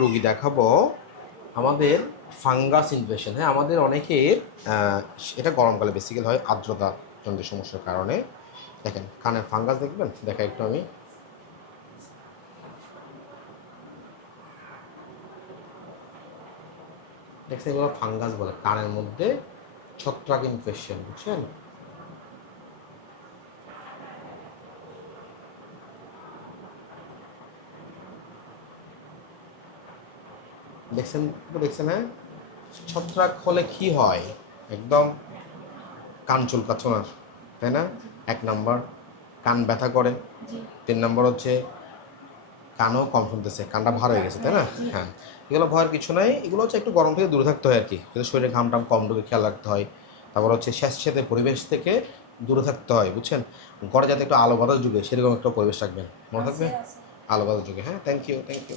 রোগী দেখাবো আমাদের ফাঙ্গাস ইনফেকশন। হ্যাঁ, আমাদের অনেকের এটা গরমকালে বেসিক্যালি হয় আর্দ্রতা জনিত সমস্যার কারণে। দেখেন কানের ফাঙ্গাস দেখবেন, দেখা একটু আমি দেখছি এগুলো ফাঙ্গাস বলে, কানের মধ্যে ছত্রাক ইনফেকশন, বুঝছেন? দেখছেন দেখছেন? হ্যাঁ, ছত্রাক হলে কি হয়, একদম কান চুলকাচ্ছে না, তাই না? এক নাম্বার কান ব্যথা করে, 3 নম্বর হচ্ছে কানও কম শুনতেছে, কানটা ভার হয়ে গেছে, তাই না? হ্যাঁ, এগুলো ভয়ের কিছু নাই, এগুলো হচ্ছে একটু গরম থেকে দূরে থাকতে হয় আর কি, কিন্তু শরীরে ঘাম টাম কম ঢুকে খেয়াল রাখতে হয়। তারপর হচ্ছে স্যাঁতসেঁতে পরিবেশ থেকে দূরে থাকতে হয়, বুঝছেন? ঘরে যাতে একটু আলো বাতাস ঢুকে সেরকম একটা পরিবেশ রাখবেন, মনে থাকবে? আলো বাতাস ঢুকে। হ্যাঁ, থ্যাংক ইউ, থ্যাংক ইউ।